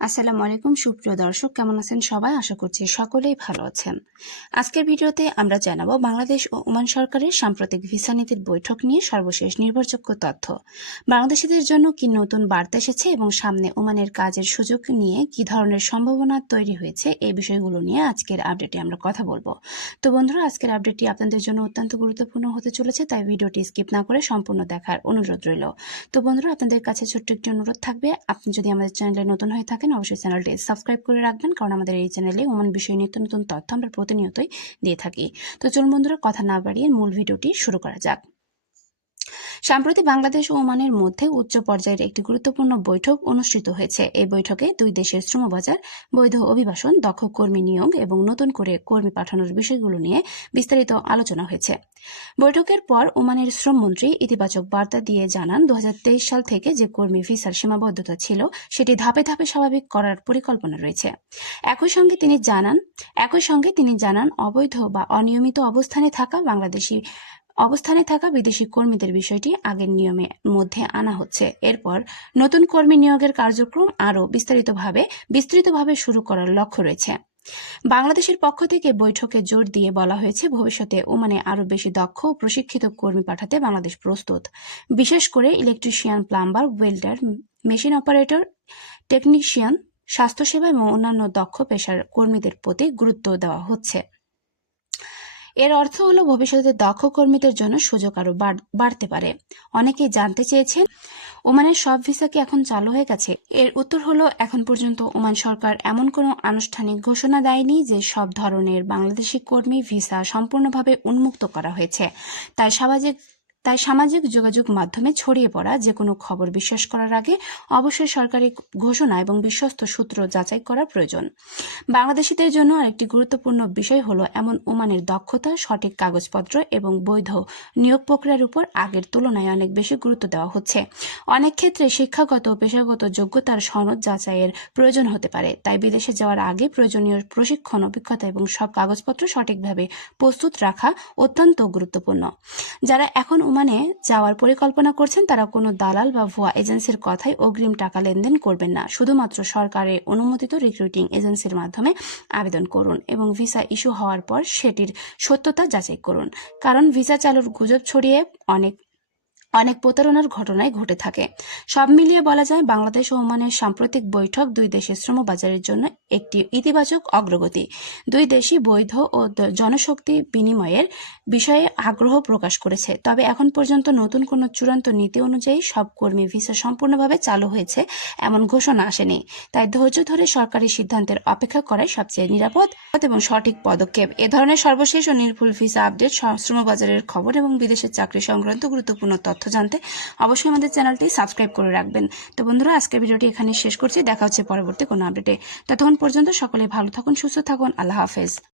আসসালামু আলাইকুম সুপ্রিয় দর্শক, কেমন আছেন সবাই? আশা করছি সকলেই ভালো আছেন। আজকের ভিডিওতে আমরা জানাবো বাংলাদেশ ও ওমান সরকারের সাম্প্রতিক ভিসা নীতির বৈঠক নিয়ে সর্বশেষ নির্ভরযোগ্য তথ্য। বাংলাদেশিদের জন্য কি নতুন বার্তা এসেছে এবং সামনে ওমানের কাজের সুযোগ নিয়ে কি ধরনের সম্ভাবনা তৈরি হয়েছে, এই বিষয়গুলো নিয়ে আজকের আপডেটে আমরা কথা বলবো। তো বন্ধুরা, আজকের আপডেটটি আপনাদের জন্য অত্যন্ত গুরুত্বপূর্ণ হতে চলেছে, তাই ভিডিওটি স্কিপ না করে সম্পূর্ণ দেখার অনুরোধ রইল। তো বন্ধুরা, আপনাদের কাছে ছোট্ট একটি অনুরোধ থাকবে, আপনি যদি আমাদের চ্যানেলে নতুন হয়ে থাকেন অবশ্যই চ্যানেলটি সাবস্ক্রাইব করে রাখবেন, কারণ আমাদের এই চ্যানেলে ওমান বিষয়ে নিত্য নতুন তথ্য আমরা প্রতিনিয়তই দিয়ে থাকি। তো চলুন বন্ধুরা, কথা না বাড়িয়ে মূল ভিডিওটি শুরু করা যাক। সম্প্রতি বাংলাদেশ ও ওমানের মধ্যে উচ্চ পর্যায়ের একটি গুরুত্বপূর্ণ বৈঠক অনুষ্ঠিত হয়েছে। এই বৈঠকে দুই দেশের শ্রমবাজার, বৈধ অভিবাসন, দক্ষ কর্মী নিয়োগ এবং নতুন করে কর্মী পাঠানোর বিষয়গুলো নিয়ে বিস্তারিত আলোচনা হয়েছে। বৈঠকের পর ওমানের শ্রমমন্ত্রী ইতিবাচক বার্তা দিয়ে জানান, 2023 সাল থেকে যে কর্মী ভিসার সীমাবদ্ধতা ছিল সেটি ধাপে ধাপে স্বাভাবিক করার পরিকল্পনা রয়েছে। একই সঙ্গে তিনি জানান অবৈধ বা অনিয়মিত অবস্থানে থাকা বিদেশি কর্মীদের বিষয়টি আগের নিয়মের মধ্যে আনা হচ্ছে। এরপর নতুন কর্মী নিয়োগের কার্যক্রম আরও বিস্তৃতভাবে শুরু করার লক্ষ্য রয়েছে। বাংলাদেশের পক্ষ থেকে বৈঠকে জোর দিয়ে বলা হয়েছে, ভবিষ্যতে ওমানে আরও বেশি দক্ষ ও প্রশিক্ষিত কর্মী পাঠাতে বাংলাদেশ প্রস্তুত। বিশেষ করে electrician, plumber, welder, machine operator, technician, স্বাস্থ্যসেবা এবং অন্যান্য দক্ষ পেশার কর্মীদের প্রতি গুরুত্ব দেওয়া হচ্ছে। এর অর্থ হলো ভবিষ্যতে দক্ষ কর্মীদের জন্য সুযোগ আরও বাড়তে পারে। অনেকেই জানতে চেয়েছেন, ওমানের সব ভিসা কি এখন চালু হয়ে গেছে? এর উত্তর হলো, এখন পর্যন্ত ওমান সরকার এমন কোনো আনুষ্ঠানিক ঘোষণা দেয়নি যে সব ধরনের বাংলাদেশি কর্মী ভিসা সম্পূর্ণভাবে উন্মুক্ত করা হয়েছে। তাই সামাজিক যোগাযোগ মাধ্যমে ছড়িয়ে পড়া যে কোনো খবর বিশ্বাস করার আগে অবশ্যই সরকারি ঘোষণা এবং বিশ্বস্ত সূত্র যাচাই করা প্রয়োজন। বাংলাদেশিদের জন্য আরেকটি গুরুত্বপূর্ণ বিষয় হলো, এমন ওমানের দক্ষতা, সঠিক কাগজপত্র এবং বৈধ নিয়োগ প্রক্রিয়ার উপর আগের তুলনায় অনেক বেশি গুরুত্ব দেওয়া হচ্ছে। অনেক ক্ষেত্রে শিক্ষাগত ও পেশাগত যোগ্যতার সনদ যাচাইয়ের প্রয়োজন হতে পারে, তাই বিদেশে যাওয়ার আগে প্রয়োজনীয় প্রশিক্ষণ, অভিজ্ঞতা এবং সব কাগজপত্র সঠিকভাবে প্রস্তুত রাখা অত্যন্ত গুরুত্বপূর্ণ। যারা এখন ওমানে যাওয়ার পরিকল্পনা করছেন তারা কোনো দালাল বা ভুয়া এজেন্সির কথায় অগ্রিম টাকা লেনদেন করবেন না। শুধুমাত্র সরকারের অনুমোদিত রিক্রুটিং এজেন্সির মাধ্যমে আবেদন করুন এবং ভিসা ইস্যু হওয়ার পর সেটির সত্যতা যাচাই করুন, কারণ ভিসা চালুর গুজব ছড়িয়ে অনেক প্রতারণার ঘটনায় ঘটে থাকে। সব মিলিয়ে বলা যায়, বাংলাদেশ ও ওমানের সাম্প্রতিক বৈঠক দুই দেশের শ্রমবাজারের জন্য একটি ইতিবাচক অগ্রগতি। দুই দেশই বৈধ ও জনশক্তি বিনিময়ের বিষয়ে আগ্রহ প্রকাশ করেছে, তবে এখন পর্যন্ত নতুন কোনো চূড়ান্ত নীতি অনুযায়ী সব কর্মী ভিসা সম্পূর্ণভাবে চালু হয়েছে এমন ঘোষণা আসেনি। তাই ধৈর্য ধরে সরকারি সিদ্ধান্তের অপেক্ষা করাই সবচেয়ে নিরাপদ এবং সঠিক পদক্ষেপ। এ ধরনের সর্বশেষ ও নির্ভুল ভিসা আপডেট, শ্রমবাজারের খবর এবং বিদেশের চাকরি সংক্রান্ত গুরুত্বপূর্ণ তথ্য জানতে অবশ্যই আমাদের চ্যানেলটি সাবস্ক্রাইব করে রাখবেন। তো বন্ধুরা, আজকের ভিডিওটি এখানে শেষ করছি। দেখা হচ্ছে পরবর্তী কোনো আপডেটে। ততক্ষণ পর্যন্ত সকলে ভালো থাকুন, সুস্থ থাকুন। আল্লাহ হাফেজ।